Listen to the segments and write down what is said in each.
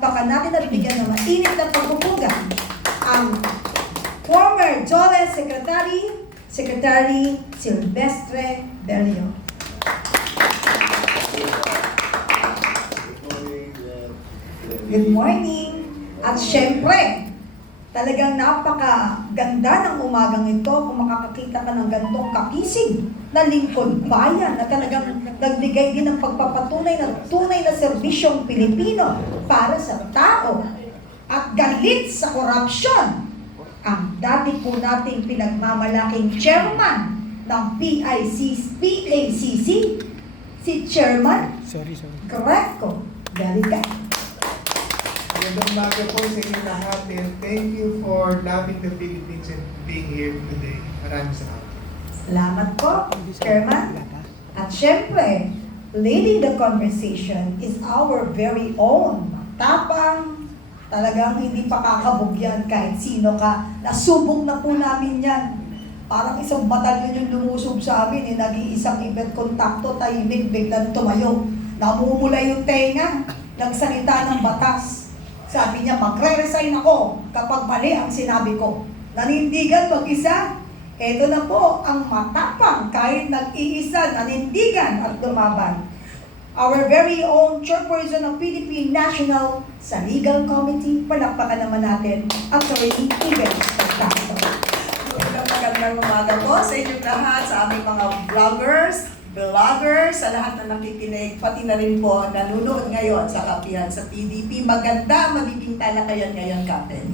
Baka natin nabigyan ng mainit na pagpupuga ang former DOLE Secretary Silvestre Bello. Good morning! At syempre, talagang napakaganda ng umagang ito kung makakakita ka ng gantong kakisig na lingkod bayan na talagang nagbigay din ng pagpapatunay ng tunay na serbisyong Pilipino para sa tao at galit sa korupsyon. Ang dati po nating pinagmamalaking chairman ng PACC, si Chairman Greco Galica. Magandang umaga po sa inyo lahat and thank you for loving the Philippines and being here today. Maraming salamat. Salamat po, Chairman. At syempre, leading the conversation is our very own matapang, talagang hindi pa kakabugyan kahit sino ka. Nasubok na po namin yan. Parang isang batalyon yung lumusob sa amin, nag-iisang event kontakto, tahimik, biglang tumayo. Namumula yung tenga, nagsalita ng batas. Sabi niya, magre-resign ako kapag mali ang sinabi ko. Nanindigan mag-isa. Ito na po ang matapang kahit nag-iisa, nanindigan at lumaban. Our very own chairperson ng PDP National sa Legal Committee, palakpakan naman natin, Attorney Ives Pagtaso. Magandang umaga po sa inyong lahat, sa aming mga vloggers, sa lahat na nakikinig, pati na rin po nanonood ngayon sa kapihan sa PDP. Maganda magiging talakayan ngayon, Captain.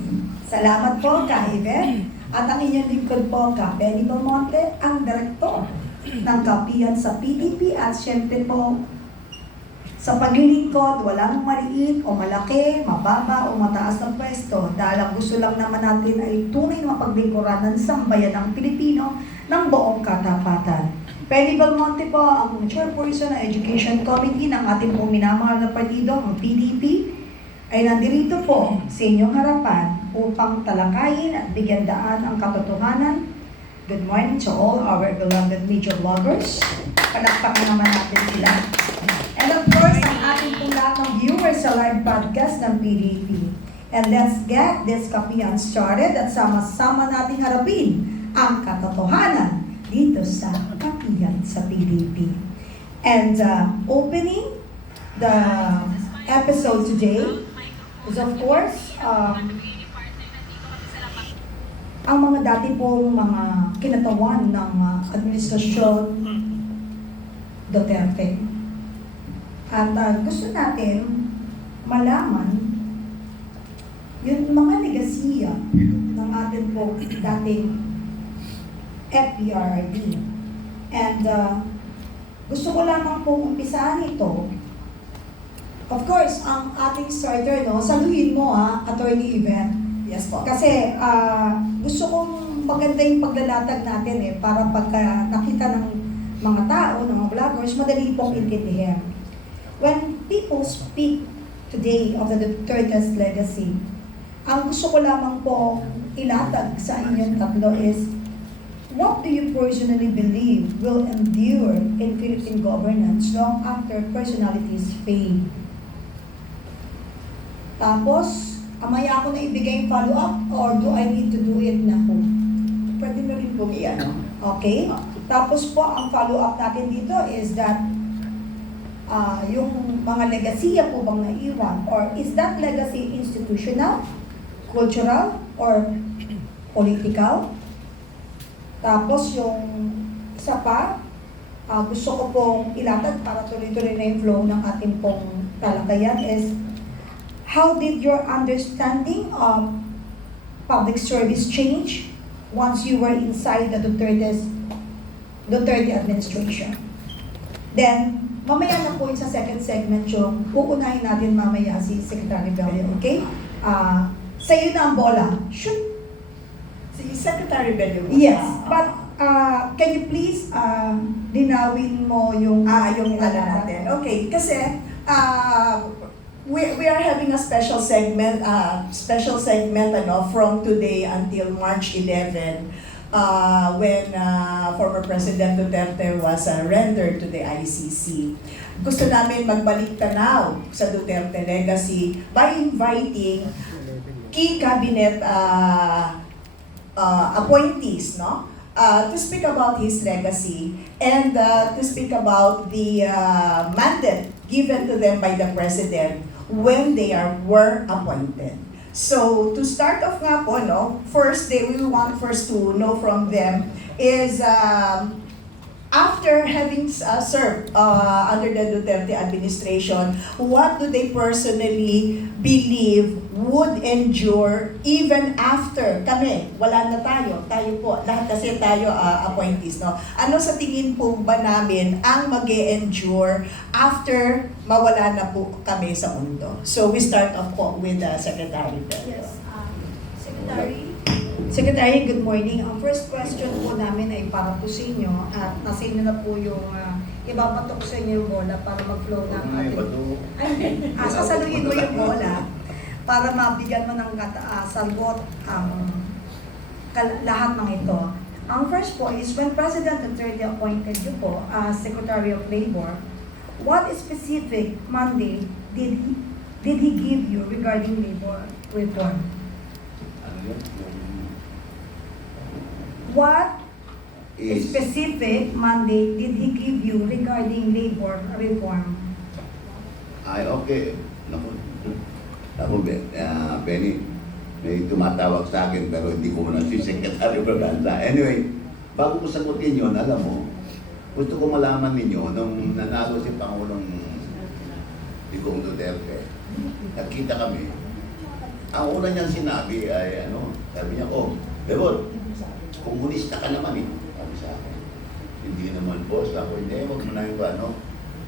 Salamat po, Ka-Ives. At ang inyong lingkod po, Ka-Benny Belmonte, ang direktor ng kapihan sa PDP. At syempre po, sa paglilingkod, walang maliit o malaki, mababa o mataas na pwesto. Dahil ang gusto lang naman natin ay tunay na mapaglingkuran ng sambayan ng Pilipino ng buong katapatan. Benny Belmonte po ang chairperson ng Education Committee ng ating pong minamahal na partido, ang PDP, ay nandirito po sa inyong harapan upang talakayin at bigyan daan ang katotohanan. Good morning to all our beloved media bloggers. Palakpakan naman natin sila. And of course, ang ating pong lahat ng viewers sa live podcast ng PDP. And let's get this kapihan started at sama-sama nating harapin ang katotohanan dito sa kapihan sa PDP. And opening the episode today is of course ang mga dati pong mga kinatawan ng administrasyon Duterte. At gusto natin malaman yung mga legasiya ng ating pong dating FPRRD. And gusto ko lamang pong umpisahan ito. Of course, ang ating starter, no, saluhin mo Attorney Ives. Yes po. Kasi gusto kong maganda yung paglalatag natin para pagka nakita ng mga tao, ng mga vloggers, madali pong intindihan. When people speak today of the Duterte's legacy, ang gusto ko lamang po ilatag sa inyong tatlo is, what do you personally believe will endure in Philippine governance long after personalities fade? Tapos, amaya ako na ibigay yung follow-up or do I need to do it na po? Pwede na rin po iyan. Okay? Tapos po, ang follow-up natin dito is that yung mga legasiya po bang naiwan or is that legacy institutional, cultural, or political? Tapos yung isa pa, gusto ko pong ilatag para tuloy-tuloy na yung flow ng ating pong talakayan is, how did your understanding of public service change once you were inside the Duterte administration? Then, mamaya na po yung sa second segment yung uunahin natin mamaya si Secretary Bello, okay? Sa'yo na ang bola. Shoot! Si Secretary Bello. Yes, but can you please linawin mo yung Yung natin. Okay, kasi we are having a special segment from today until March 11 when former President Duterte was rendered to the ICC. Gusto namin magbalik tanaw sa Duterte legacy by inviting key cabinet appointees, no? To speak about his legacy and to speak about the mandate given to them by the President when they were appointed. So, to start off nga po, no, first, we want first to know from them is after having served under the Duterte administration, what do they personally believe would endure even after kami, wala na tayo po, lahat kasi tayo appointees, no? Ano sa tingin po ba namin ang mag-e-endure after mawala na po kami sa mundo? So we start off po with Secretary Del. Yes, Secretary, good morning. Ang first question po namin ay para po sa inyo at nasa inyo na po yung ibabatok sa inyo yung bola para mag-flow ng ating... sasaluhin mo yung bola para mabigyan mo ng sagot ang lahat ng ito. Ang first po is when President Duterte appointed you po as Secretary of Labor, what specific mandate did he give you regarding labor reform? What specific mandate did he give you regarding labor reform? Ay, okay. Naku, Benny, may tumatawag sa akin pero hindi ko muna si Secretary Braganza. Anyway, bago ko sagutin yun, alam mo, gusto ko malaman ninyo nung nanalo si Pangulong Digong Duterte, nakita kami. Ang una niyang sinabi ay sabi niya, Bebot, komunista ka naman eh. Sabi sa akin, hindi naman boss, ako hindi, wag mo na yung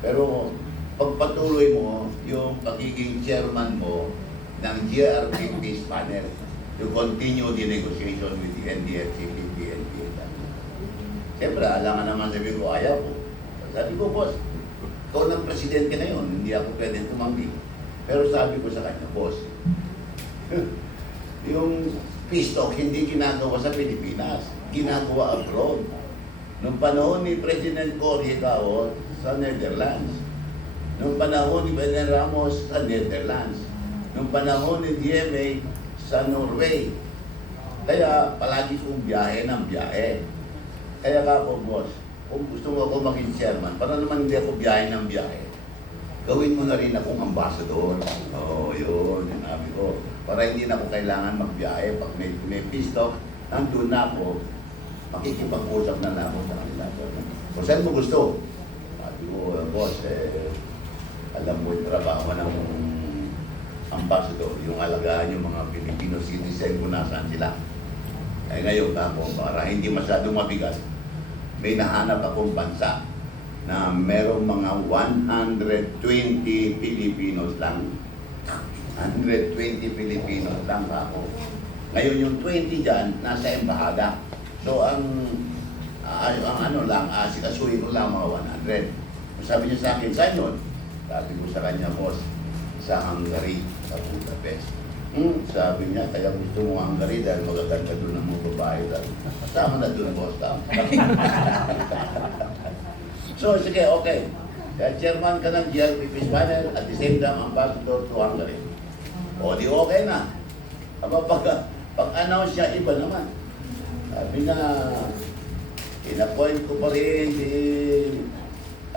Pero pagpatuloy mo yung pagiging chairman mo ng GRP Peace Panel to continue the negotiation with the NDFCP, PNP. Siyempre, alam nga naman sabi ko, ayaw ko. Sabi ko, boss, ikaw ng presidente ngayon, hindi ako pwedeng tumanggi. Pero sabi ko sa kanya, boss, yung peace talk hindi ginagawa sa Pilipinas, ginagawa abroad. Nung panahon ni President Cory Cao sa Netherlands, nung panahon ni President Ramos sa Netherlands, nung panahon ni GMA sa Norway. Kaya palagi kong biyahe ng biyahe. Kaya ako, boss, kung gusto mo ako maging chairman, para naman hindi ako biyahe ng biyahe, gawin mo na rin akong ambassador. Yun, sinabi ko. Para hindi na ako kailangan magbiyahe. Pag may peace talk, nandun na ako, makikipag-usap na ako sa kanila. Kung saan mo gusto? Sabi ko, boss, alam mo yung trabaho ng ambassador, yung alagaan yung mga Filipino citizen kung nasaan sila. Ngayon ako, para hindi masyadong mabigat, may nahanap akong bansa na merong mga 120 Filipinos lang. 120 Filipinos lang ako. Ngayon yung 20 dyan, nasa embahada. So ang sikasuhin ko lang mga 100. Sabi niya sa akin, saan yun? Sabi ko sa kanya, boss, sa Hungary, sa Budapest. Sabi niya, kaya gusto mo Hungary dahil magaganda doon ng mga babae. Kasama na doon, boss. So, sige, okay. Kaya chairman ka ng GRP Peace Panel at the same time ambassador to Hungary. O, di okay na. Aba, pag-announce siya, iba naman. Sabi na, in-appoint ko pa rin si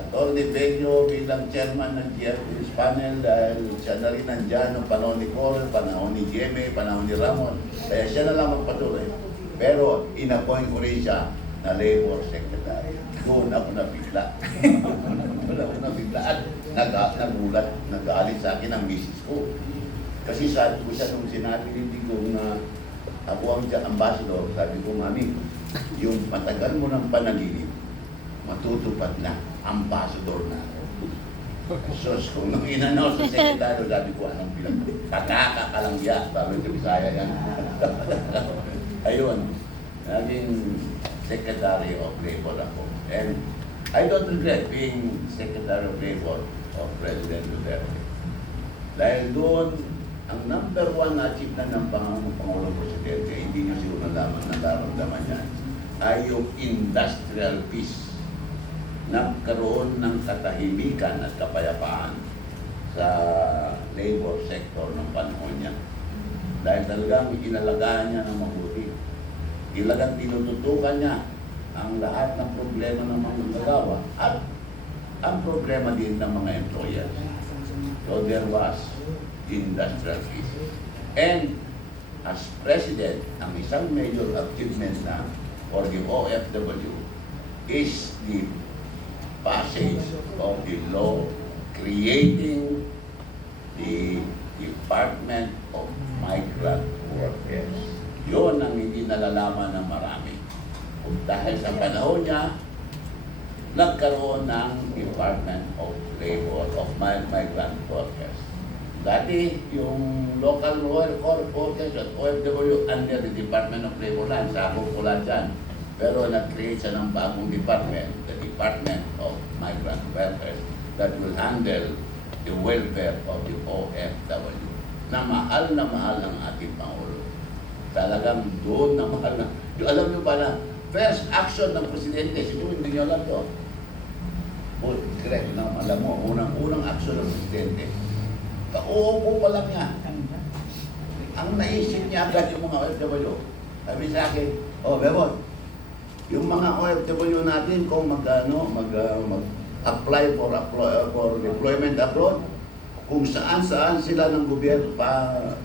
Atty. Benyo bilang chairman ng GRP Peace Panel dahil siya na rin nandyan noong panahon ni Cory, panahon ni Jeme, panahon ni Ramon. Kaya siya na lang magpatuloy. Pero in-appoint ko rin siya na Labor Secretary. Doon ako nabigla. At nagulat, nag-aalit sa akin ang misis ko. Kasi sabi ko siya nung sinabi ni Digong na ako ang ambassador, sabi ko, Mami, yung matagal mo ng panaginip, matutupad na, ambassador na ako. So, kung nung in-announce sa sekretaryo, sabi ko, anong bilang? Kakakakalangya, sabi ko, Bisaya yan. Ayun, naging Secretary of Labor ako. And I don't regret being Secretary of Labor of President Duterte. Dahil doon, ang number one na achieve na ng Pangulong Presidente, hindi nyo siguro nalaman, nararamdaman yan, ay yung industrial peace. Nagkaroon ng katahimikan at kapayapaan sa labor sector ng panahon niya. Dahil talagang inalagaan niya ng mabuti. Talagang tinututukan niya ang lahat ng problema ng mga manggagawa at ang problema din ng mga employers. So there was industrial peace. And as president, ang isang major achievement na for the OFW is the passage of the law creating the Department of Migrant Workers. Yun ang hindi nalalaman ng marami. Kung dahil sa panahon niya, nagkaroon ng Department of Labor of Migrant Workers. Dati, yung local workers at OFW under the Department of Labor lang, sabog ko lang dyan. Pero nag-create siya ng bagong department, the Department of Migrant Workers, that will handle the welfare of the OFW. Na mahal ng ating Pangulo. Talagang doon na mahal na. Alam niyo ba na, first action ng Presidente, siguro hindi niyo alam to. Correct, no? Alam mo, unang action ng Presidente. Kauupo pa lang niya. Ang naisip niya agad yung mga OFW. Sabi sa akin, Bebot, yung mga OFW natin kung mag-apply for deployment abroad, kung saan sila ng gobyerno,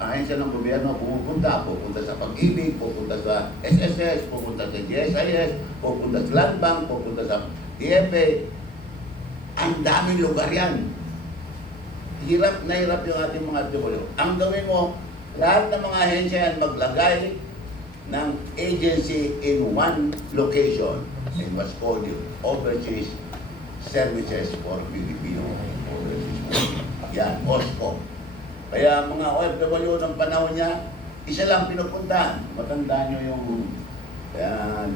ahensya ng gobyerno pupunta sa Pag-ibig, pupunta sa SSS, pupunta sa GSIS, pupunta sa Land Bank, pupunta sa DFA. Ang daming lugar yan. Hirap na hirap yung ating mga OFW. Ang gawin mo, lahat ng mga ahensya yan maglagay ng agency in one location. It was called the Overseas Services for Filipino Overseas. Yan, OSCO. Kaya mga OFW ng panahon niya, isa lang pinupuntahan. Matandaan nyo yung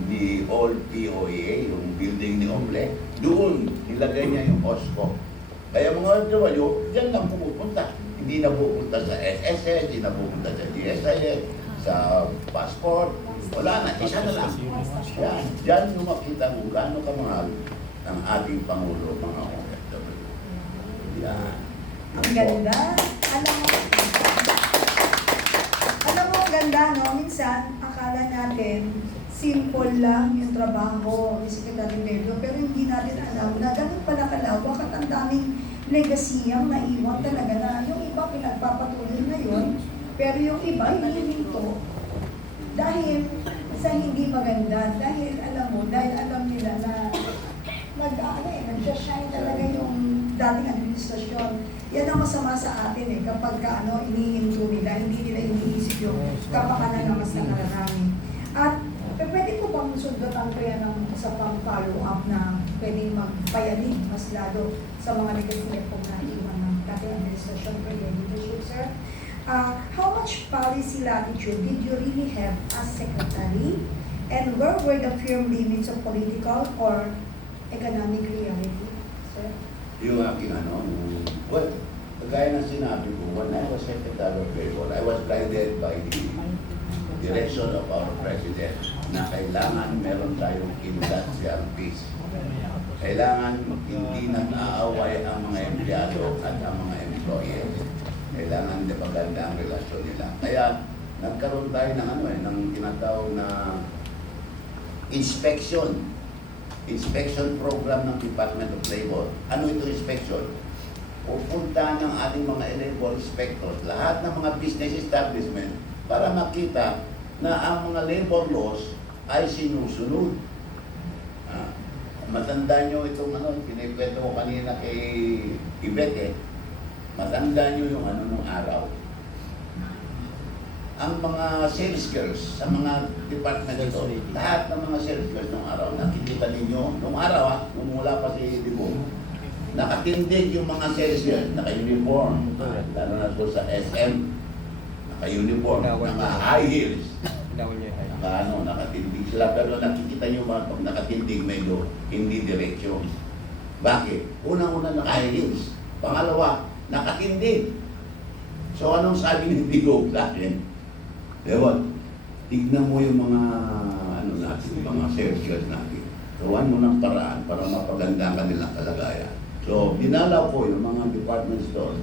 the old POA, yung building ni Oble. Doon, nilagay niya yung OSCO. Kaya mga OFW, dyan lang pumupunta. Hindi na pupunta sa SSS, hindi na pupunta sa GSIS, sa passport. Wala na, isa na lang. Yan, dyan nyo makita kung gaano kamahal ng ating Pangulo, mga OFW. Yan. Ang ganda. Alam mo, ang ganda, no? Minsan, akala natin, simple lang yung trabaho ni Secretary Pedro, pero hindi natin alam na ganun pala kalawak at ang daming legasiyang naiwan talaga na yung iba pinagpapatuloy ngayon, pero yung iba hinihinto. Dahil sa hindi maganda, dahil alam nila na nag-shine talaga yung dating administrasyon. Yan ang masama sa atin kapag inihinto nila, hindi nila iniisip yung kapakanan ng mas nakararami. At pwede ko bang sundutan ko yan ng sa pang follow-up na pwede magpayanig mas lalo sa mga negatibo kung naiwan ng dating administrasyon for your leadership, sir? How much policy latitude did you really have as secretary? And where were the firm limits of political or economic reality, sir? Yung aking well, kagaya ng sinabi ko, when I was Secretary of Labor, I was guided by the direction of our President na kailangan meron tayong industrial peace. Kailangan hindi nag-aaway ang mga empleyado at ang mga employees. Kailangan na maganda ang relasyon nila. Kaya nagkaroon tayo ng tinatawag na inspection program ng Department of Labor. Ano ito inspection? Pupunta ng ating mga labor inspectors, lahat ng mga business establishment para makita na ang mga labor laws ay sinusunod. Matandaan nyo itong pinikwento ko kanina kay Ibete. Matandaan nyo yung nung araw. Ang mga sales girls sa mga department ito, lahat ng mga sales girls nung araw, nakikita ninyo, nung araw nung wala pa si Digong, nakatindig yung mga sales girls, naka-uniform, lalo na po sa SM, naka-uniform, naka-high heels, nakatindig sila, pero nakikita nyo mga pag nakatindig medyo hindi diretsyon. Bakit? Unang-una naka-high heels, pangalawa, nakatindig. So anong sabi ni Digong sa akin? Ewan, tignan mo yung mga natin yung mga sales natin. Gawan mo ng paraan para mapaganda ang kanilang kalagayan. So, binalaw ko yung mga department stores.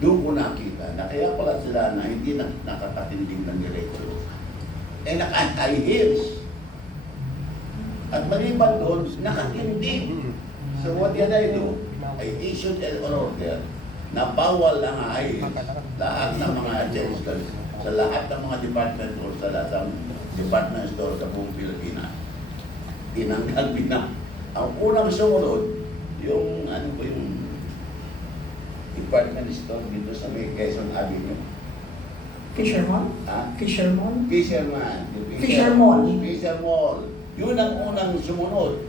Doon ko nakita na kaya pala sila na hindi nakakatinding ng diretso. Eh, naka-anti-heels. At maliban doon, nakatindig. So what did I do? I issued an order na bawal ang ayos lahat ng mga sales sa lahat ng mga department stores, sa lahat ng department store sa buong Pilipinas. Tinanggal na. Ang unang sumunod, yung ano po yung department store dito sa may Quezon Avenue. Fisherman? Ha? Fisherman? Fisherman. Fisher Mall. Fisher Mall. Yun ang unang sumunod.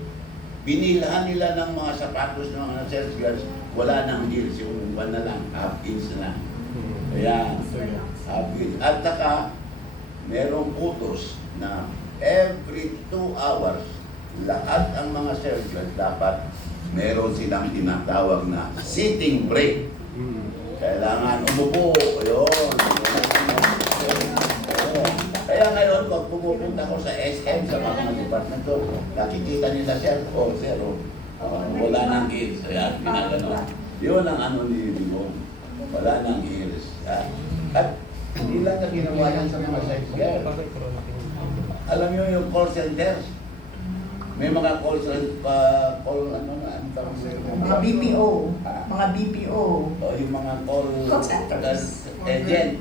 Binilahan nila ng mga sapatos ng mga sales girls. Wala nang heels. Yung one na lang. Half inch na lang. Ayan. Half inch. At saka, merong utos na every 2 hours, lahat ang mga sales girls dapat meron silang tinatawag na sitting break. Kailangan umupo. Ayun. Kaya ngayon, pag pumupunta ko sa SM, sa mga departamento, nakikita nila, sir, wala nang heels. Kaya pinagano. Yun ang ano ni Bimon. Wala nang heels. At hindi lang na ginawa yan sa mga sex girl. Alam nyo yung call centers? May mga call Mga BPO. Mga BPO. O yung mga call centers. agent.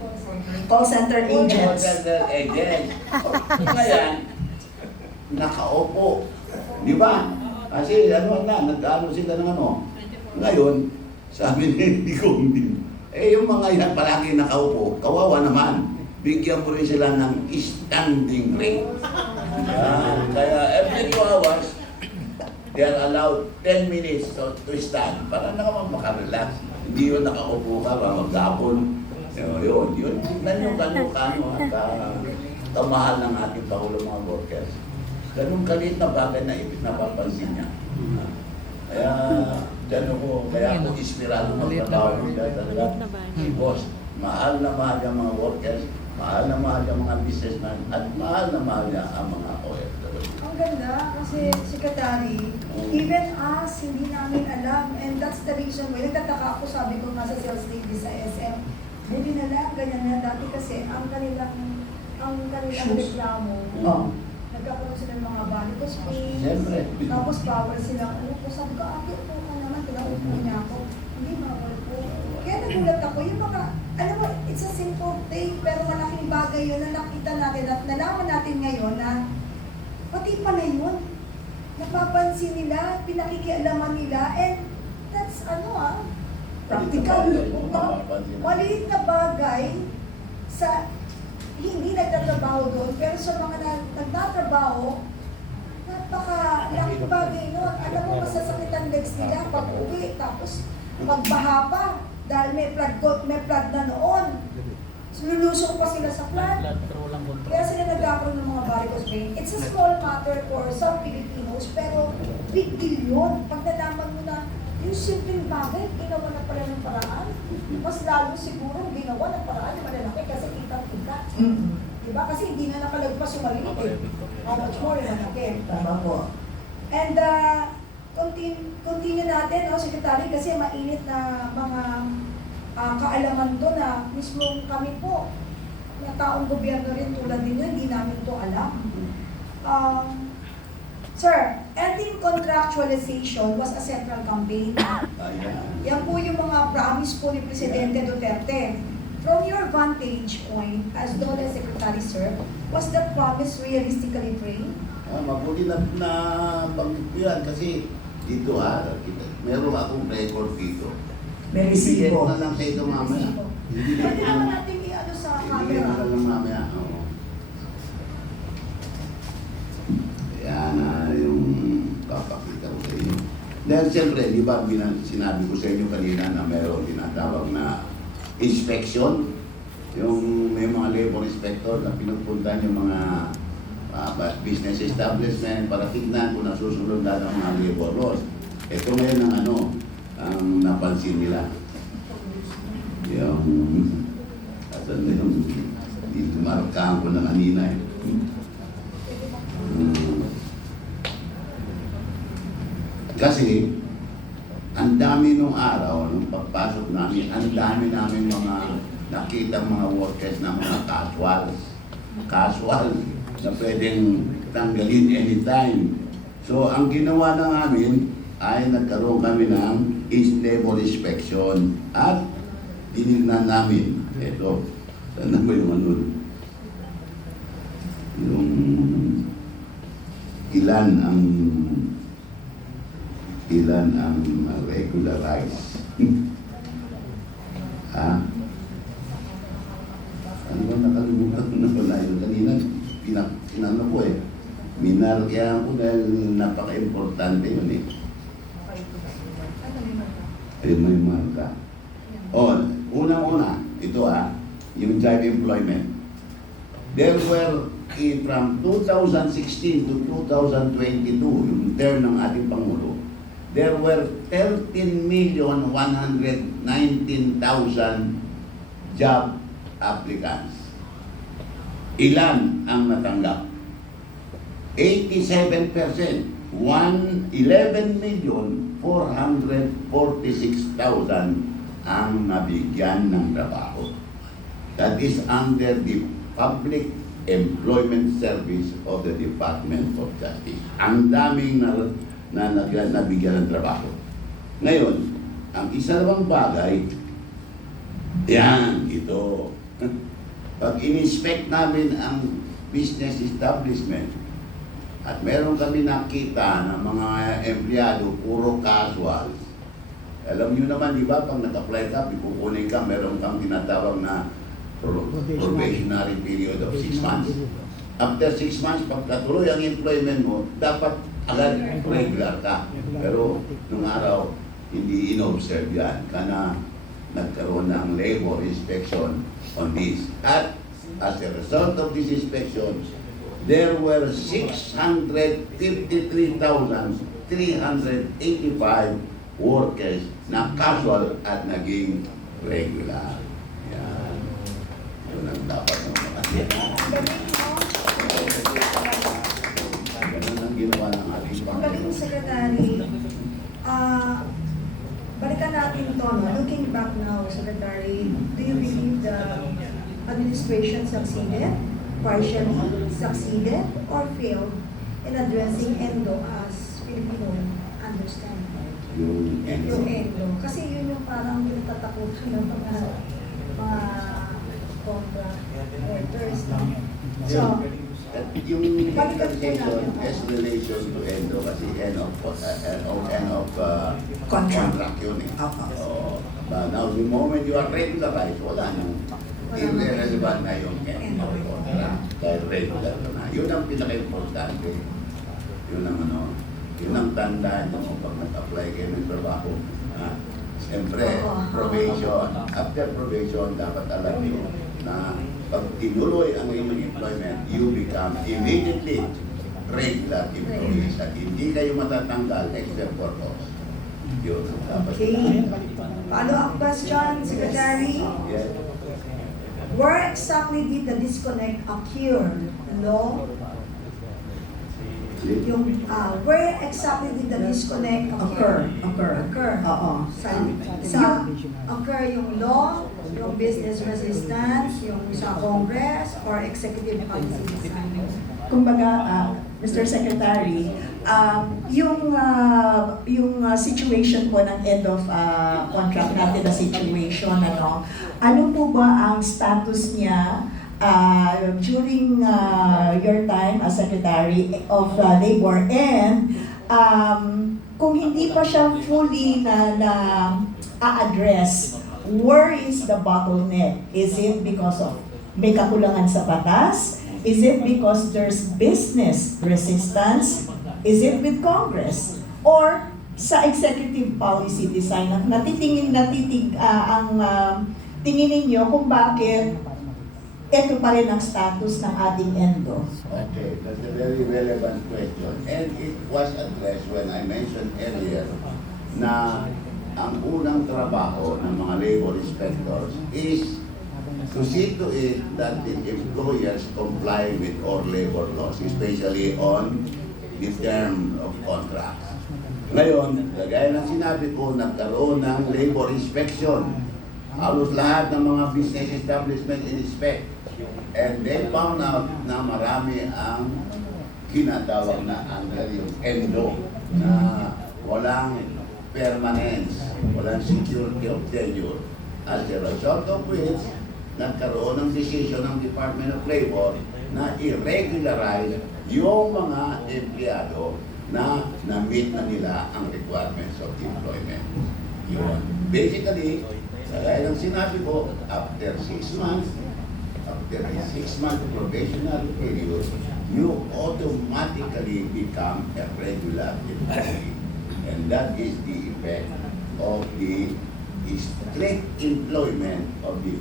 Call center Call agents. center agent. Ngayon, nakaupo. Di ba? Kasi ano na, nag-ano sila ng ano. Ngayon, sabi ni Kong din, yung mga yan palagi nakaupo, kawawa naman. Bigyan mo rin sila ng standing rate. Kaya every 2 hours, they are allowed 10 minutes to stand para naman makarelax. Hindi yun nakaupo ka, maggapon. Yun. Tignan yung kano kamahal ng ating Pangulo mga workers. Ganun kalit na bagay na napapansin niya. Kaya ako inspirado magtrabaho dahil talaga si boss, mahal na mahal yung mga workers, mahal na mahal yung mga businessman, at mahal na mahal niya ang mga OFW. Ang ganda kasi Secretary, even us, hindi namin alam, and that's the reason why nagtataka ako, sabi ko nga sa sales lady sa SM, hindi na lang, ganyan na dati kasi ang kanilang Shoes. reklamo, Oh. nagkakaroon sila ng mga varicose pains, Siyempre. tapos bawal silang umupo. Sabi ko, upo ka naman, pinaupo niya ako. Hindi bawal po. Kaya nagulat ako, yung mga, alam mo, it's a simple thing, pero malaking bagay yun na nakita natin at nalaman natin ngayon na pati pala yun. Napapansin nila, pinakikialaman nila, and that's practical. Maliit na bagay sa hindi nagtatrabaho doon, pero sa mga nagtatrabaho, napaka-laking bagay nun. Alam mo, masasakit ang legs nila pag uwi, tapos pagbaha pa, dahil may flood na noon. Lulusong pa sila sa flood. Kaya sila nagkakaroon ng mga varicose vein. It's a small matter for some Filipinos, pero big deal yun. Pag nalaman mo na yung simpleng bagay, ginawa na pala ng paraan. Mas lalo siguro ginawa ng paraan yung malalaki kasi kita-kita. Diba? Kasi hindi na nakalagpas yung maliit eh. How much more yung malaki. Tama po. And continue natin, Secretary, kasi mainit na mga kaalaman to na mismo kami po, na taong gobyerno rin tulad ninyo, hindi namin to alam. Sir, ending contractualization was a central campaign. Yan po yung mga promise po ni Presidente Duterte. From your vantage point, as DOLE Secretary, sir, was that promise realistically framed? Mabuti na banggit ko yan kasi dito meron akong record dito. May Ibigay ko resibo. na lang sa ito mamaya. Pwede naman natin i-ano sa Ibigay ko na camera. lang mamaya. Oo. Yan yung papakita ko sa inyo. Dahil siyempre, di ba sinabi ko sa inyo kanina na meron tinatawag na inspection. Yung may mga labor inspector na pinupuntan yung mga business establishment para tignan kung nasusunod na ang mga labor laws. Ito ngayon ang napansin nila. Yung dito markahan ko na kanina eh. Kasi, ang dami nung araw, nung pagpasok namin, ang dami namin mga nakita mga workers na mga casual na pwedeng tanggalin anytime. So, ang ginawa na namin ay nagkaroon kami ng labor inspection at tinignan namin. Ito, saan na ba yung ano? Yung ilan ang regularize. Ha? Ano ba nakalimutan ko na pala yun? Kanina, pinano ko eh. Minarkyahan ko dahil napaka-importante yun eh. Ay, may marka. O, unang-una, ito yung job employment. There were, from 2016 to 2022, yung term ng ating Pangulo, there were 13,119,000 job applicants. Ilan ang natanggap? 87%. 11,446,000 ang nabigyan ng trabaho. That is under the Public Employment Service of the Department of Justice. Ang daming nabigyan ng trabaho. Ngayon, ang isa namang bagay, ito. Pag in-inspect namin ang business establishment, at meron kami nakita ng mga empleyado, puro casual. Alam nyo naman, di ba, pag nag-apply ka, ikukunin ka, meron kang tinatawag na probationary period of 6 months. After 6 months, pagkatuloy ang employment mo, dapat agad regular ka. Pero nung araw, hindi in-observe yan. Kana nagkaroon ng labor inspection on this. At as a result of this inspection, there were 653,385 workers na casual at naging regular. Yan. Yun ang dapat ng mga ganun ang ginawa ng ating Ang galing, Panginoon. Secretary. Balikan natin ito, no? Looking back now, Secretary, do you believe the administration succeeded, partially succeeded, or failed in addressing ENDO as Filipino understand? Yung Yung ENDO. Kasi yun yung parang pinatatakutan ng mga contract workers. No? So, yung implementation as relation to ENDO kasi end of contract yun eh. So, now the moment you are regularized, wala nang irrelevant na yung ENDO contract dahil regular na. Yun ang pinaka-importante. Yun ang tandaan mo pag nag-apply kayo ng trabaho. Siyempre, probation. After probation, dapat alam niyo na pag tinuloy ang inyong employment, you become immediately regular employees at hindi kayo matatanggal except for cause. Yun ang dapat. okay. Follow-up question, Secretary. Yes. Where exactly did the disconnect occur? Law? Where exactly did the disconnect occur? Occur. Oo. Occur yung law, yung business resistance, yung sa Congress, or executive policy design? Kumbaga, Mr. Secretary, yung situation po ng end of contract natin na situation, ano po ba ang status niya during your time as Secretary of Labor, and kung hindi pa siya fully na-address, where is the bottleneck? Is it because of may kakulangan sa batas? Is it because there's business resistance? Is it with Congress? Or sa executive policy design ang tingin ninyo kung bakit ito pa rin ang status ng ating ENDO? Okay, that's a very relevant question. And it was addressed when I mentioned earlier na ang unang trabaho ng mga labor inspectors is to see to it that the employers comply with all labor laws, especially on the term of contracts. Ngayon, gaya ng sinabi ko, nagkaroon ng labor inspection. Halos lahat ng mga business establishment in-inspect. And they found out na marami ang kinatawag na under yung endo na walang permanence, walang security of tenure. As a result of which, nagkaroon ng decision ng Department of Labor na i-regularize yung mga empleyado na na-meet na nila ang requirements of employment. Yun. Basically, kagaya ng sinabi ko, after 6 months, after a 6-month probationary period, you automatically become a regular employee. And that is the effect of the strict employment of the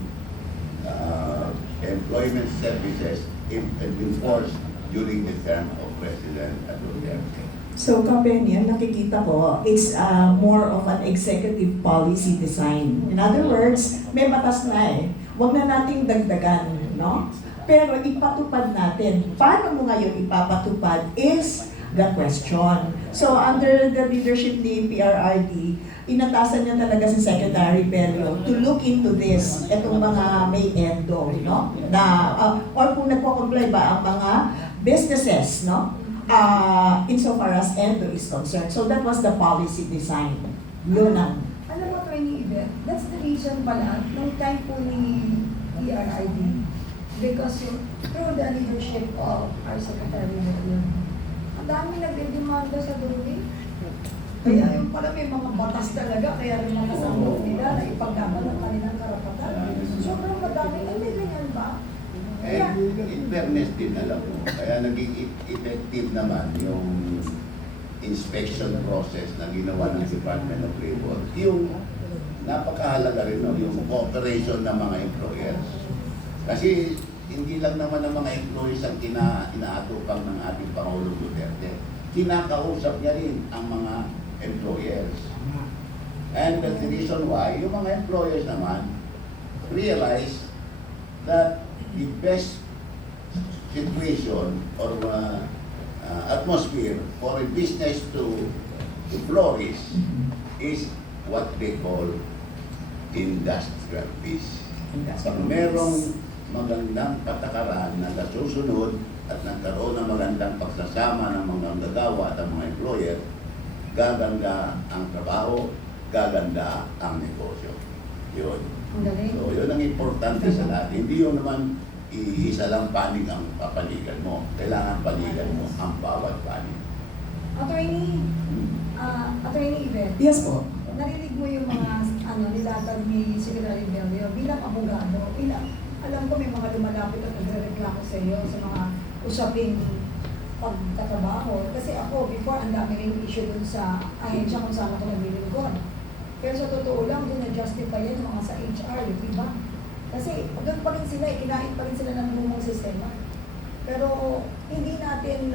employment services enforced during the term of President Duterte. So, Kapeni, ang nakikita ko, it's more of an executive policy design. In other words, may batas na eh. Huwag na nating dagdagan, no? Pero ipatupad natin. Paano mo ngayon ipapatupad is the question. So, under the leadership ni PRRD, inatasan niya talaga si Secretary Bello to look into this, itong mga may endo, no? Na, or kung nagpo-comply ba ang mga businesses, no? Insofar as endo is concerned. So that was the policy design. Yun ang. Alam mo, Attorney Yvette, that's the reason pala, nung time po ni PRID, because through the leadership of our Secretary Bello, ang dami nagdedemanda sa duty. Kaya yung pala may mga batas talaga, kaya rin mga sangkot nila na ipaglaban ng kanilang karapatan. Sobrang madami. Ay, may ganyan ba? And in fairness din, alam mo, kaya naging effective naman yung inspection process na ginawa ng Department of Labor. Yung napakahalaga rin, no, yung cooperation ng mga employers. Kasi hindi lang naman ng mga employees ang inaatupang ng ating Pangulong Duterte. Kinakausap niya rin ang mga employers. And that's the reason why yung mga employers naman realize that the best situation or atmosphere for a business to flourish is what they call industrial peace. Pag merong magandang patakaran na nasusunod at nagkaroon ng magandang pagsasama ng mga manggagawa at ang mga employer, gaganda ang trabaho, gaganda ang negosyo. Yun. Ang galing. So, yun ang importante sa lahat. Hindi yun naman iisa lang panig ang papanigan mo. Kailangan panigan mo ang bawat panig. Attorney, Attorney Yvette, Yes po. narinig mo yung mga nilatag ni Secretary Bello bilang abogado. Alam ko may mga lumalapit at nagre-reklamo sa iyo sa mga usaping pagtatrabaho. Kasi ako, before, ang dami rin issue dun sa ahensya kung saan ako naglilingkod. Pero sa totoo lang, doon na-justify yan mga sa HR, yung iba. Kasi doon pa rin sila, kinain pa rin sila ng lumang sistema. Pero hindi natin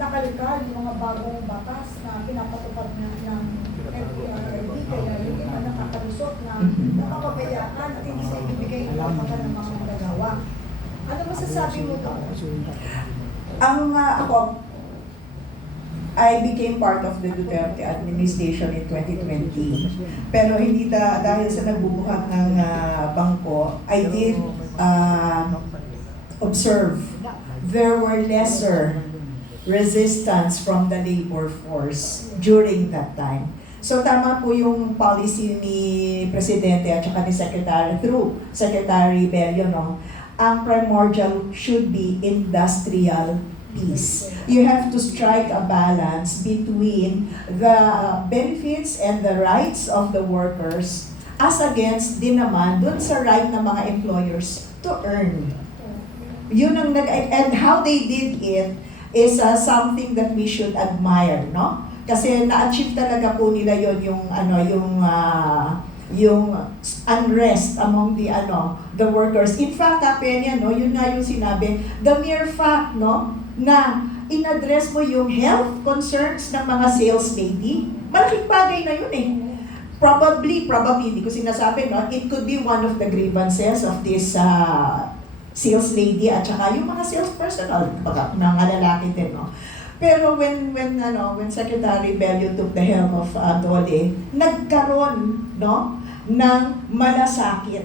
nakalikal yung mga bagong batas na pinapatupad ng FPRRD. Kaya yung iba nakakalusot na nakapabayaan at hindi sa ibibigay ng kapatan ng mga magagawa. Ano masasabi mo doon? Ako, I became part of the Duterte administration in 2020. Pero hindi dahil sa nagbubuhat ng bangko, I did observe there were lesser resistance from the labor force during that time. So tama po yung policy ni Presidente at saka ni Secretary through Secretary Bello, no? Ang primordial should be industrial peace. You have to strike a balance between the benefits and the rights of the workers as against din naman dun sa right ng mga employers to earn. Yun ang and how they did it is something that we should admire, no? Kasi na-achieve talaga po nila yon yung unrest among the workers. In fact, Penya, no, yun nga yung sinabi, the mere fact, no, na in-address mo yung health concerns ng mga sales lady, malaking bagay na yun eh. Probably, hindi ko sinasabi, no, it could be one of the grievances of this sales lady at saka yung mga sales personnel, mga lalaki din, no. Pero when Secretary Bello took the helm of DOLE, nagkaroon ng malasakit.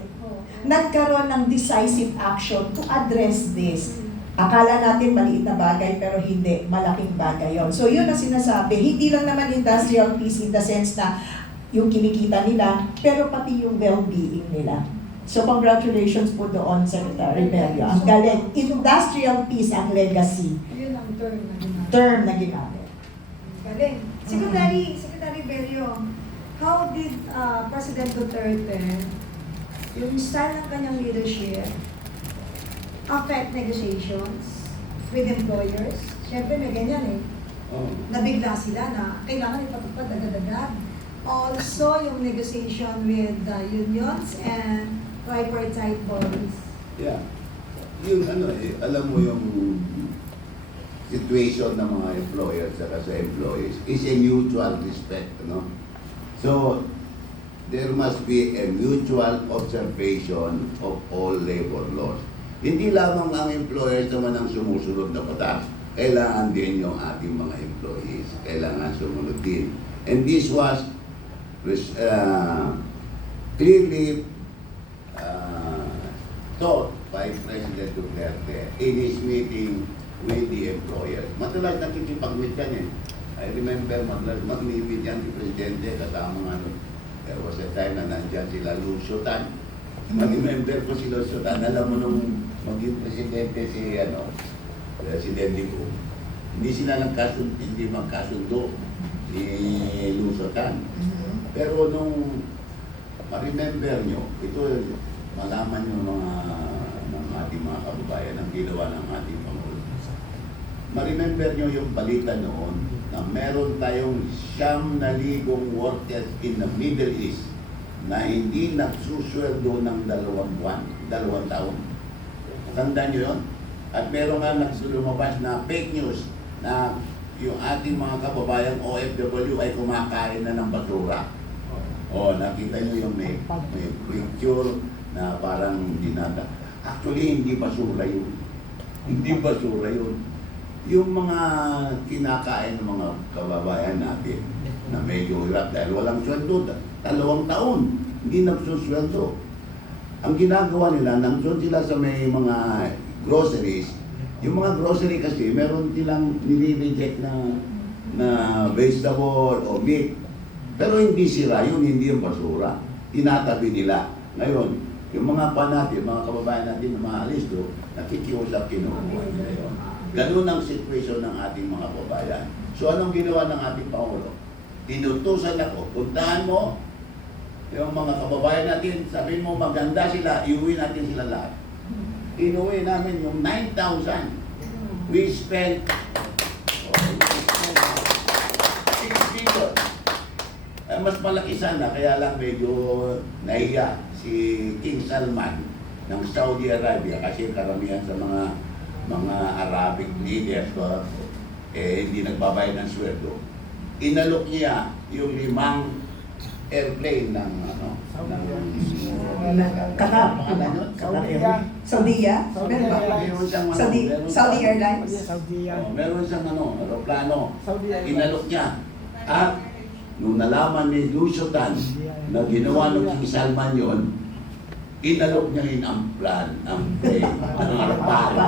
Nagkaroon ng decisive action to address this. Akala natin maliit na bagay, pero hindi, malaking bagay yon. So yun ang sinasabi, hindi lang naman industrial peace in the sense na yung kinikita nila, pero pati yung well-being nila. So congratulations po doon, Secretary Bello. Ang galing. Industrial peace ang legacy. Yun ang Term na ginamit. Galing. Secretary Bello, how did President Duterte, yung style ng kanyang leadership, affect negotiations with employers? Siyempre may ganyan eh. Oh. Nabigla sila na kailangan ipatupad agad-agad. Also, yung negotiation with the unions and tripartite bodies. Yeah. Yung alam mo yung situation ng mga employers at sa employees is a mutual respect, So, there must be a mutual observation of all labor laws. Hindi lamang ang employers naman ang sumusunod na batas. Kailangan din yung ating mga employees. Kailangan sumunod din. And this was clearly taught by President Duterte in his meeting with the employers. Madalas nakikipag-meet yan eh. I remember mag-meet yan si Presidente kasama there was a time na nandyan sila Lucio-Tan. Mag-remember ko si Lucio-Tan. Alam mo nung maging Presidente si Presidente ko. Hindi sila hindi magkasundo ni Lucio-Tan. Pero nung ma-remember nyo, ito malaman nyo ng ating mga kababayan ang ginawa ng ating Pangulo. Ma-remember nyo yung balita noon na meron tayong 9,000 workers in the Middle East na hindi nagsusweldo ng 2 taon. Tandaan nyo yun? At meron nga lumabas na fake news na yung ating mga kababayang OFW ay kumakain na ng basura. Nakita nyo yung may picture na parang dinada. Actually, hindi basura yun. Hindi basura yun. Yung mga kinakain ng mga kababayan natin na medyo hirap dahil walang sweldo, 2 taon, hindi nagsusweldo. Ang ginagawa nila, nandun sila sa may mga groceries. Yung mga grocery kasi, meron silang nire-reject na vegetable o meat. Pero hindi sira yun, hindi yung basura. Tinatabi nila. Ngayon, yung mga mga kababayan natin na maalis doon, nakikiusap kinukuha nila yun. Ganun ang situation ng ating mga kababayan. So anong ginawa ng ating Pangulo? Tinutusan ako, puntahan mo yung mga kababayan natin, sabihin mo maganda sila, iuwi natin sila lahat. Inuwi namin yung 9,000. We spent 6 billion. Mas malaki sana, kaya lang medyo nahiya si King Salman ng Saudi Arabia kasi karamihan sa mga Arabic leaders hindi nagbabayad ng sweldo. Inalok niya yung 5 airplane ng Qatar. Saudiya? Meron ba? Meron siyang Saudi Airlines? meron siyang aeroplano. Inalok niya. At nung nalaman ni Lucio-Tan na ginawa ng King Salman yun, inalok niya rin ang plane, ang aeroplano.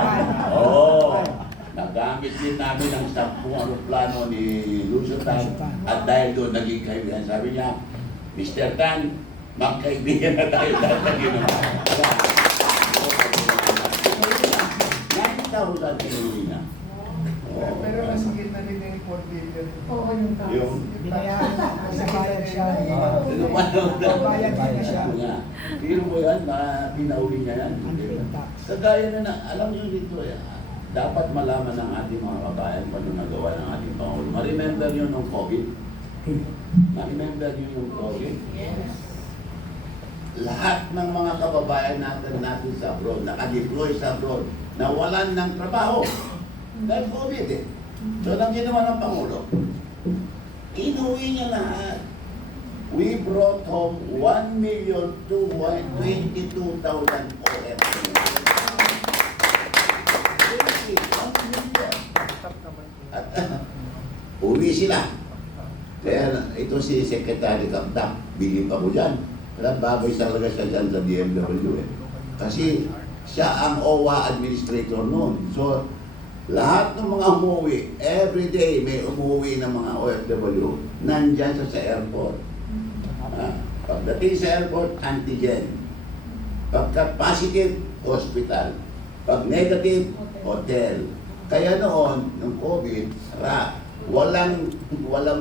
Nagamit din namin ang 10 aeroplano ni Lucio-Tan at dahil doon naging kaibigan. Sabi niya, Mr. Tan, magkaibigan na tayo dahil na ginawa. 9,000 kinuwi niya. Pero nasigit na rin yung 4 billion. Oo, yung tax. Yung Binayaran sa bayad siya. bayad niya. Pero mo yan, pinauwi niya yan. Kagaya na alam niyo dito dapat malaman ng ating mga kabayan paano nagawa ng ating Pangulo. Ma-remember niyo nung COVID? Ma-remember niyo yung COVID? Yes. Lahat ng mga kababayan natin sa abroad, naka-deploy sa abroad, nawalan ng trabaho. Dahil COVID eh. So, nang ginawa ng Pangulo, inuwi niya lahat. We brought home 1,222,000 OFW. At sila. Kaya ito si Secretary Kapdak, bilib ako dyan. Kaya bagay talaga siya dyan sa DMW eh. Kasi siya ang OWA administrator noon. So, lahat ng mga umuwi, every day may umuwi ng mga OFW, nandyan siya sa airport. Pagdating sa airport, antigen. Pagka positive, hospital. Pag negative, hotel. Kaya noon, nung COVID, walang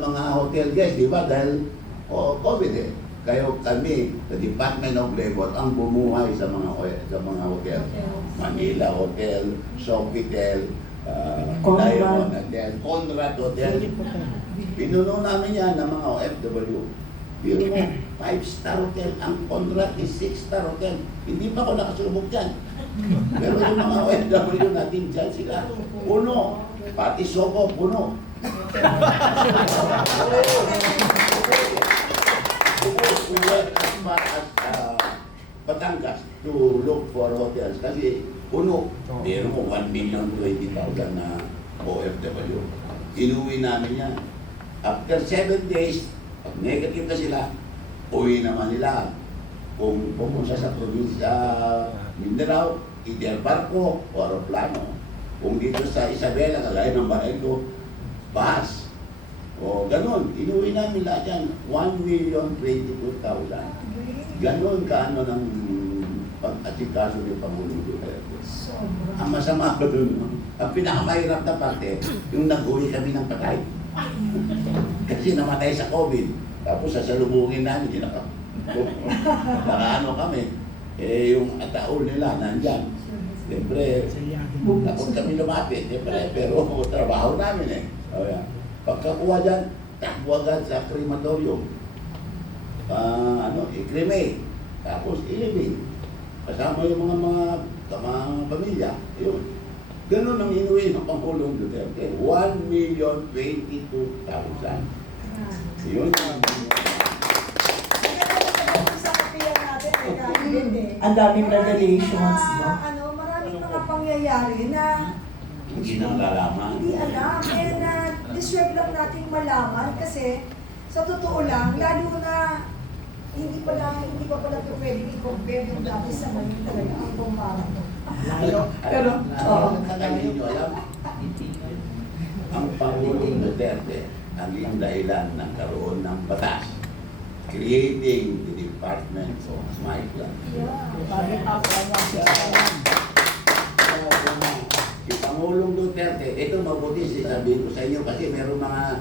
mga hotel guests, di ba? Dahil COVID eh. Kaya kami, sa Department of Labor, ang bumuhay sa mga hotel. Manila Hotel, Sofitel, Diamond Hotel, Conrad Hotel. Pinuno namin yan ng mga OFW. Pero 5-star hotel, ang Conrad is 6-star hotel. Hindi pa ako nakasulubog dyan. Pero yung mga OFW natin dyan, sila puno. Pati Sobo, puno. We went as far as Batangas to look for hotels kasi puno. Meron ko 1,020,000 na OFW. Inuwi namin yan. After 7 days, pag negative na sila, uwi naman nila. Kung pupunta sa probinsya Mindanao, either barko o aeroplano. Kung dito sa Isabela, kagaya ng bahay ko, bus. O ganun, inuwi namin lahat yan, 1,022,000. Ganun kaano ng pag-asikaso ng Pangulong Duterte. Ang masama ko dun, ang pinakamahirap na parte, yung nag-uwi kami ng patay. Kasi namatay sa COVID. Tapos sasalubungin namin, nakaano kami. Eh, yung ataol nila, nandyan. Siyempre, takot kami lumapit. Siyempre, pero trabaho namin eh. O yan. Pagkakuha dyan, takbo agad sa crematorium. I-cremate. Tapos ilibing. Kasama yung mga pamilya. Yun. Ganun ang inuwi ng Pangulong Duterte. 1,022,000. Yun. Sa kapiyan natin, Ang daming revelations, no? Maraming mga pangyayari na Hindi nang lalaman. hindi alam. And deserve lang nating malaman kasi sa totoo lang, lalo na hindi pa pala ito pwedeng i-compare yung dati sa ngayon talaga ang kumpara. Pero, Hindi nyo alam. Ang Pangulong Duterte ang iyong dahilan ng karoon ng batas creating the Department of Migrant. bakit ako Si Pangulong Duterte, ito mabuti sabihin ko sa inyo kasi meron mga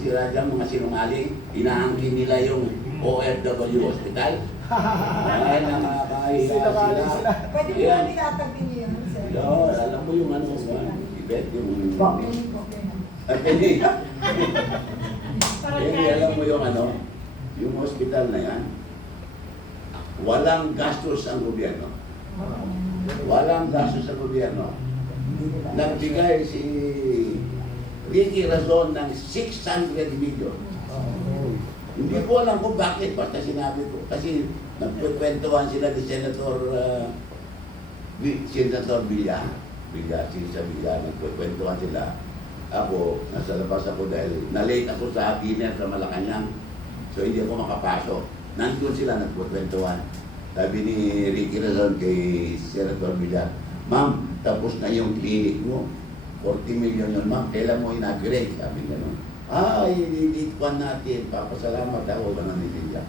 sira dyan, mga sinungaling, inaangkin nila yung OFW Hospital. Ay, nakakahiya sila. Pwede mo lang nilatagin niyo yun, sir. Yo, alam mo yung ano, ibet yung... Penny. Penny, alam mo yung ano, yung hospital na yan, walang gastos ang gobyerno. Walang gastos ang gobyerno. Nagbigay si Ricky Razon ng 600 million. Hindi ko alam kung bakit, basta sinabi ko. Kasi nagkukwentuhan sila ni Senator Villar. Nagkukwentuhan sila. Ako, nasa labas ako dahil na-late ako sa dinner sa Malacanang. So hindi ako makapasok. Nandun sila nagkukwentuhan. Sabi ni Ricky Razon kay Senator Villar, "Ma'am, tapos na yung clinic mo. 40 million yun, ma'am. Kailan mo inaugurate?" Sabi gano'n. Ililikuan natin. Papasalamat ako. Ganun ni Villar.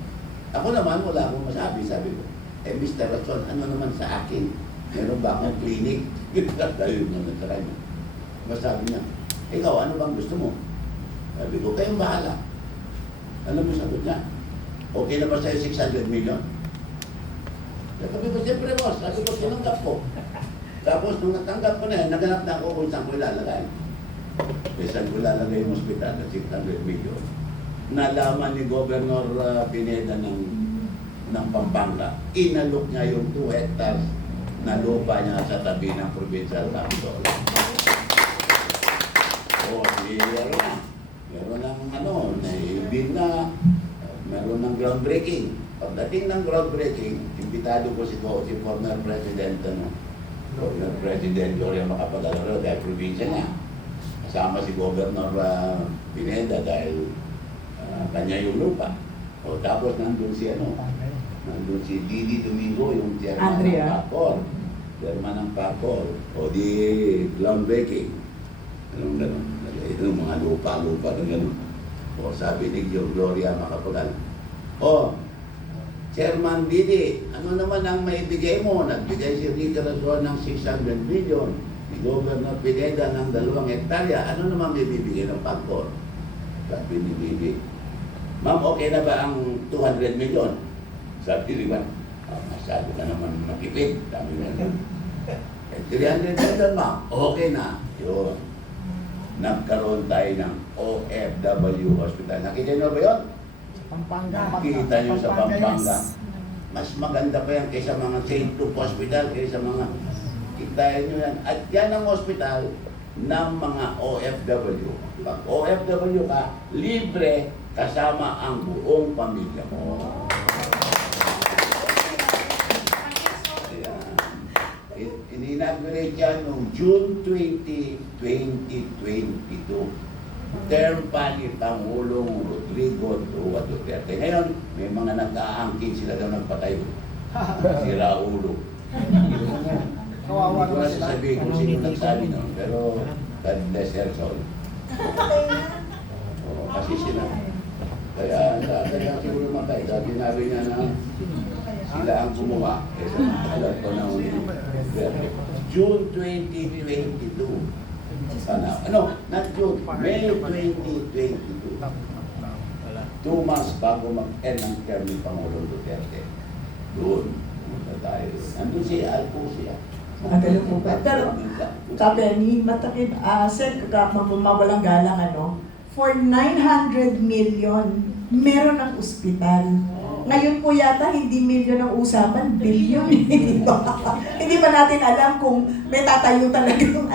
Ako naman, wala akong masabi. Sabi ko, Mr. Razon, ano naman sa akin? Meron ba akong clinic? Ayun naman sa kanya. Masabi niya, ikaw, ano bang gusto mo? Sabi ko, kayong bahala. Ano mo sagot niya? Okay na ba sa'yo 600 million? Sabi ko, siyempre boss, sabi ko, tinanggap ko. Tapos nung natanggap ko na yan, naganap na ako kung saan ko ilalagay. Saan ko ilalagay yung hospital na 600 million. Nalaman ni Governor Pineda ng Pampanga, inalok niya yung 2 hectares na lupa niya sa tabi ng provincial capital. Meron ng na-build na, meron ng groundbreaking. Pagdating ng groundbreaking, imbitado ko si former President, former President Gloria Macapagal-Arroyo dahil probinsya niya. Kasama si Governor Pineda dahil kanya yung lupa. O tapos nandun si Didi Domingo, yung chairman Andrea. ng PACOR. Chairman ng PACOR. O di groundbreaking. Anong gano'n? Ito mga lupa-lupa na gano'n. O sabi ni Gloria Macapagal, o, Chairman Didi, ano naman ang maibigay mo? Nagbigay si Ricky Razon ng 600 million. Si Governor Pineda ng 2 hektarya. Ano naman may bibigay ng PACOR? Sabi ni Didi, ma'am, okay na ba ang 200 million? Sabi ni Juan, masyado ka naman matipid. Sabi niya, 300 million, ma'am, okay na. Yun. Nagkaroon tayo ng OFW Hospital. Nakita niyo ba yun? Pampanga. Nakikita niyo sa Pampanga. yes. Mas maganda pa yan kaysa mga St. Luke Hospital, kaysa mga kitain nyo yan. At yan ang hospital ng mga OFW. Pag OFW ka, libre kasama ang buong pamilya mo. Ayan. In-inaugurate yan noong June 20, 2022. Term pa ni Pangulong Rodrigo Duterte. Ngayon, may mga nag-aangkin sila daw nagpatayo. Si Raulo. Hindi ko na sasabihin kung sino nagsabi nun, pero God bless her soul. Oo, kasi sila. Kaya siguro matay. Dati nabi niya na sila ang gumawa. Kaya sa alam ko na June 2022. Sana, not June, May 2022. 2 months bago mag-end ang term ni Pangulong Duterte. Doon, pumunta tayo. Nandun si Alpo siya. Ganun po ba? Pero, Kapeni, matakit, mawalang galang, for 900 million, meron ng ospital. Ngayon po yata, hindi milyon ang usapan, bilyon. Hindi pa natin alam kung may tatayo talaga yung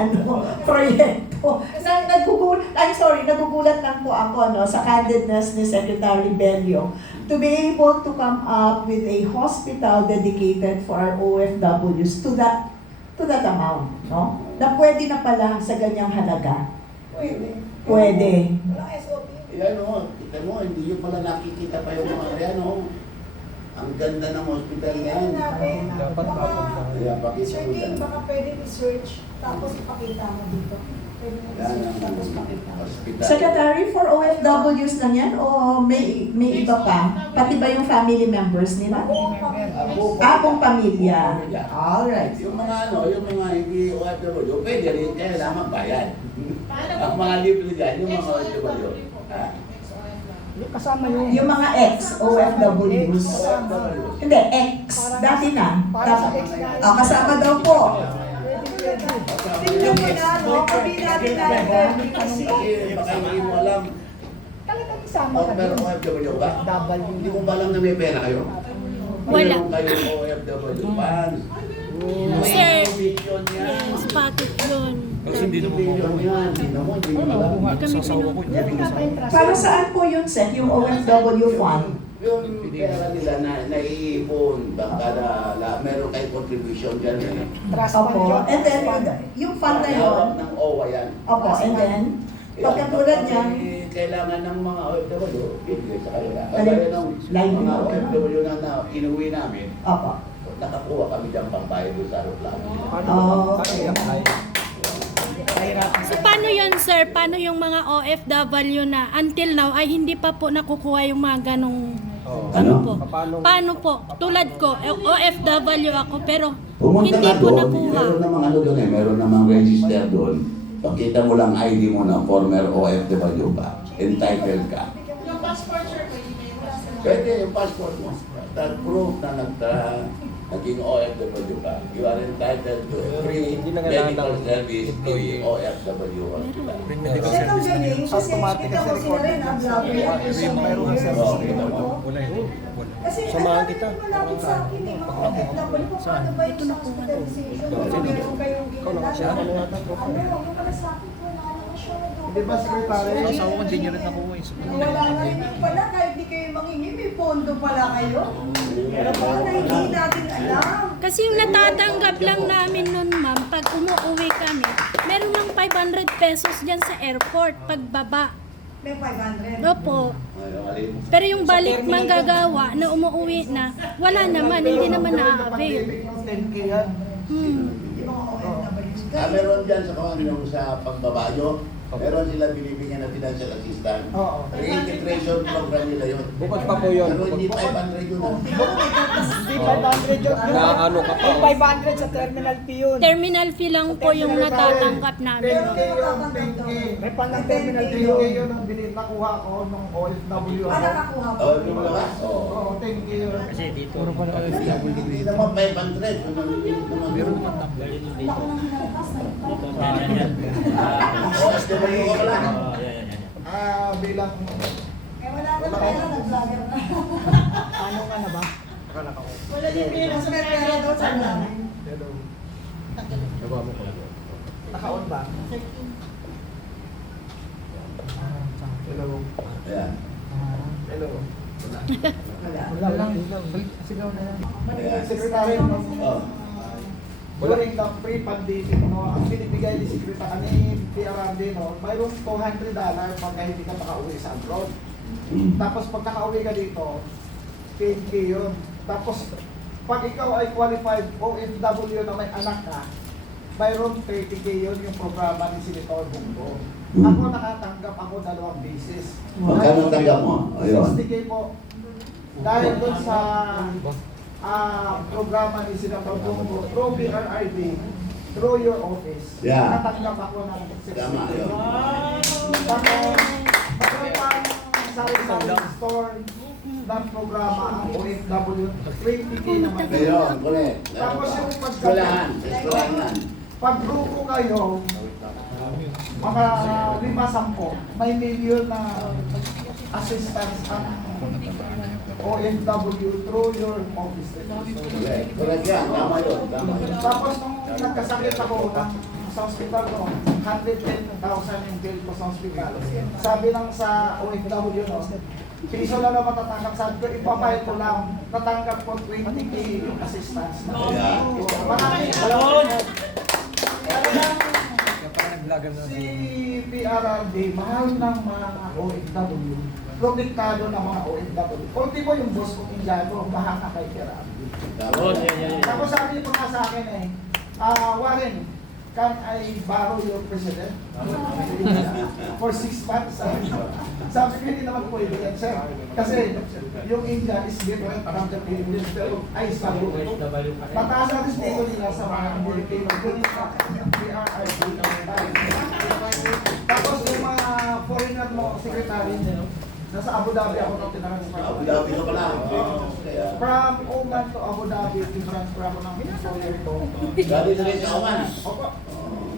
proyekto. Nagugulat lang po ako sa candidness ni Secretary Bello to be able to come up with a hospital dedicated for our OFWs to that amount, no? Na pwede na pala sa ganyang halaga. Pwede. Pwede. Walang SOP. Ayan kita mo, hindi nyo pala nakikita pa yung mga ayan Ang ganda ng hospital Tingnan yan. natin. Kaya pakita Sir mo King, yan. baka pwede i-search tapos ipakita mo dito. Pwede mo Yan i-search ang tapos pakita mo. hospital. Secretary, for OFWs lang yan o may iba pa? Pati ba yung family members nila? Buong pamilya. Buong pamilya. Alright. Yung mga yung mga hindi OFW, pwede rin kaya lamang bayan. Ang mga libre dyan, yung mga OFW. Kasama yung mga ex-OFWs. Hindi, ex. Dati na. Para sa ex na. Kasama daw po. Tingnan mo na, no? Kami natin na kasi Kasi baka hindi mo alam, talagang isama ka pero din. OFW ba? Hindi mo ba alam na may pera kayo? Wala. Meron kayong OFW fans. Sir. Million yan. Sa pocket yun. Million yan. Hindi mo alam. Para saan po yun, Sec? Yung OFW fund? Yung pera nila na naiipon, baka meron kayong contribution dyan eh. Trust fund Opo. yun. And then, yung fund na yun. Hawak ng OWA yan. Opo. And then, pagkatulad niyan, Kailangan ng mga OFW, bibigay sa kanila. Alin? Kaya ng Line mga mo. OFW na inuwi namin, opo. nakakuha kami dyan pambayad doon sa aeroplano. Okay. So paano yun, sir? Paano yung mga OFW na until now ay hindi pa po nakukuha yung mga ganong ano po? Paano po? Tulad ko, OFW ako pero Pumunta hindi ka po doon, nakuha. meron namang doon meron namang register doon. Pakita mo lang ID mo na former OFW ka, entitled ka. Yung passport, sir, Pwede yung passport mo. That proof na naging OFW ka. You are entitled to a free medical service in the OFW hospital. Sir, ang galing kasi kita mo sila rin ang vlogger yan for so many years. Kasi ang dami rin malapit sa akin mga OFW kung paano ba yung sa hospitalization. Kung meron kayong ginagawa. Yung pala sa akin, wala naman siya. Di ba, Secretary? Asawa ko, hindi nyo rin nakuha. Wala na rin yung pala, kahit di kayo mangingi, may pondo pala kayo. Pero baka na hindi natin alam. Kasi yung natatanggap lang namin nun, ma'am, pag umuwi kami, meron lang 500 pesos dyan sa airport pagbaba. May 500. Opo. Ay, alin. Pero yung balik manggagawa na umuwi na, wala naman, hindi naman na-avail. Pag-ibig ng 10K yan. Yung mga OFWs. Meron dyan sa kung yung sa pagbabayo, meron sila binibigyan ng financial assistance. Oo. Reintegration program nila yun. Bukod pa po yun. Pero hindi 500 yun. Hindi 500 yun. Na ano ka pa. 500 sa terminal fee yun. Terminal fee lang po yung natatanggap namin. 10K yun, 10K. May panang terminal fee 10K yun. yun ang nakuha ko nung OFW ako. Nakakuha po. Oh, yung labas. Oo. Oo, 10K yun. Kasi dito. Puro pala Hindi naman 500. Meron naman. Lako ng hinalpas. OFW ka pala. Bilang Eh wala na pera, nag-vlogger na. Ano ka na ba? Wala din pera. Mas may pera daw sa namin. hello. Nagawa mo ko. Naka-on ba? Hello. Ayan. Hello. Wala lang. Sigaw na yan. Ayan. Secretary, Oh. during the pre-pandemic, no, ang binibigay ni Secretary ni PRRD, no, mayroong $200 pagka hindi ka makauwi sa abroad. Tapos pag nakauwi ka dito, 10K yun. Tapos pag ikaw ay qualified OFW na may anak ka, mayroong 30K yun yung programa ni Senator Bongo. Ako nakatanggap ako 2 beses. Magkano tanggap mo? Ayun. 60K po. Dahil doon sa programa ni Senator Bongo, through BRRD, through your office, Yeah. nakatanggap ako ng 60K. Tama yun. Tapos, mayroon pang sari-sari store ng programa ang OFW, 20K naman. Ayun, correct. Tapos yung Eskwelahan. Eskwelahan. pag grupo kayo, mga 5-10, may million na assistance ang OFW through your office. Correct. Correct yan. Tama yun. Tama yun. Tapos nung nagkasakit ako sa hospital ko, 110,000 yung bill ko sa hospital. Sabi lang sa OFW, no, piso lang na matatanggap. Sabi ko, ipapayad ko lang. Natanggap ko 20K yung assistance. Yeah. Maraming si PRRD, mahal ng mga OFW. Protektado ng mga OFW. Ulti ko yung boss ko, Indiano, mahal na kay PRRD. Tapos sabi ko nga sa akin Warren, can I borrow your president? For 6 months. Sabi ko, hindi naman pwede yan, sir. Kasi yung India is different from the Philippines. Pero ay sabi ko, mataas ang respeto nila sa mga Pilipino. PRRD. Tapos yung mga foreigner mo, secretary, nasa Abu Dhabi ako nung tinransfer. Abu Dhabi ka pala. Kaya. From Oman to Abu Dhabi, tinransfer ako ng employer ko. Galing sa Oman. Opo.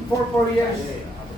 For 4 years.